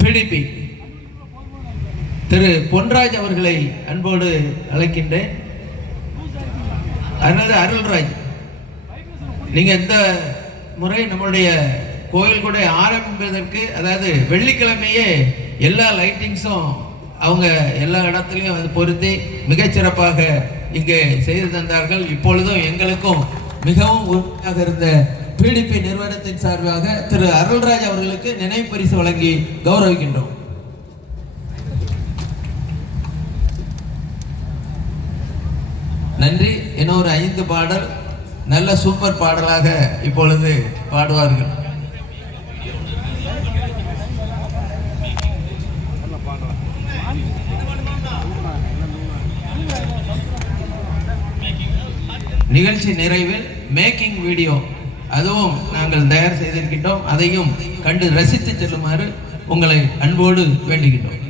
PDB திரு பொன்ராஜ் அவர்களை அன்போடு அழைக்கின்றேன். அதனால அருள்ராஜ், நீங்க இந்த முறை நம்மளுடைய கோயில் கூட ஆரம்பிப்பதற்கு, அதாவது வெள்ளிக்கிழமையே எல்லா லைட்டிங்ஸும் அவங்க எல்லா இடத்துலையும் அது பொருத்தி மிகச்சிறப்பாக இங்கே செய்து தந்தார்கள். இப்பொழுதும் எங்களுக்கும் மிகவும் உறுதியாக இருந்த பிடிபி நிறுவனத்தின் சார்பாக திரு அருள்ராஜ் அவர்களுக்கு நினைவு பரிசு வழங்கி கௌரவிக்கின்றோம். நன்றி. இன்னொரு 5 பாடல் நல்ல சூப்பர் பாடலாக இப்பொழுது பாடுவார்கள். நிகழ்ச்சி நிறைவில் மேக்கிங் வீடியோ அதுவும் நாங்கள் தயார் செய்திருக்கின்றோம். அதையும் கண்டு ரசித்து செல்லுமாறு உங்களை அன்போடு வேண்டுகின்றோம்.